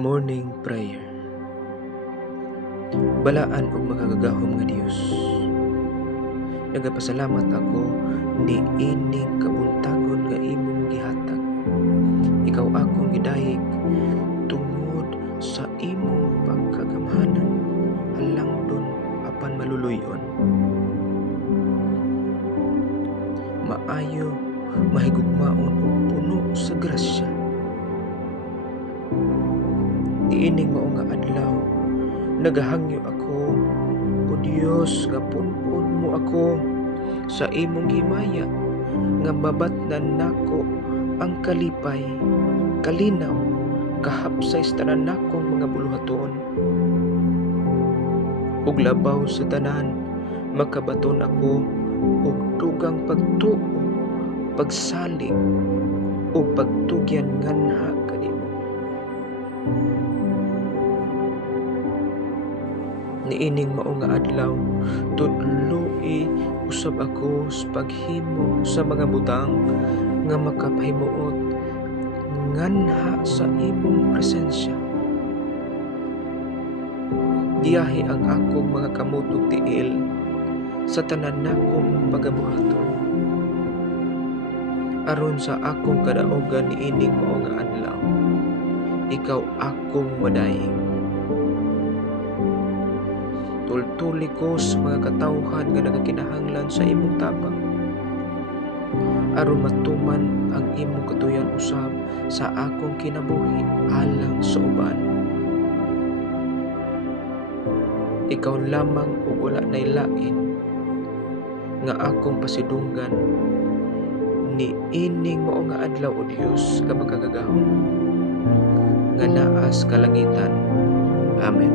Morning Prayer. Balaan og makagagahom nga Dios. Nagapasalamat ako ni ining kabuntagon nga imong gihatag. Ikaw akong gidayeg tungod sa imong pagkagamhanan, halangdon apan maluluyon. Maayo, mahigugmaon ug puno sa grasya. Iining mao nga adlaw, nagahangyo ako, O Dios, nga punpon mo ako sa imong himaya, nga mabatnan nako ang kalipay, kalinaw, kahapsay sa tanan nakong mga buluhaton. Ug labaw sa tanan, makabaton ako og dugang pagtuo, pagsalig, o pagtugyan nganha kanimo. Niining mao nga adlaw, tudloi usab ako sa paghimo sa mga butang nga makapahimuot nganha sa imong presensya. Diyahi ang akong mga kamot ug tiil sa tanan nakong pagabuhaton. Aron sa akong kadaogan niining mao nga adlaw, ikaw akong madayeg. Tultuli ko sa mga katawhan nga nagakinahanglan sa imong tabang, aron matuman ang imong katuyan usab sa akong kinabuhi alang sa uban. Ikaw lamang ug wala nay lain nga akong pasidunggan ni ining mao nga adlaw, O Dios, nga makagagahom nga naa sa kalangitan. Amen.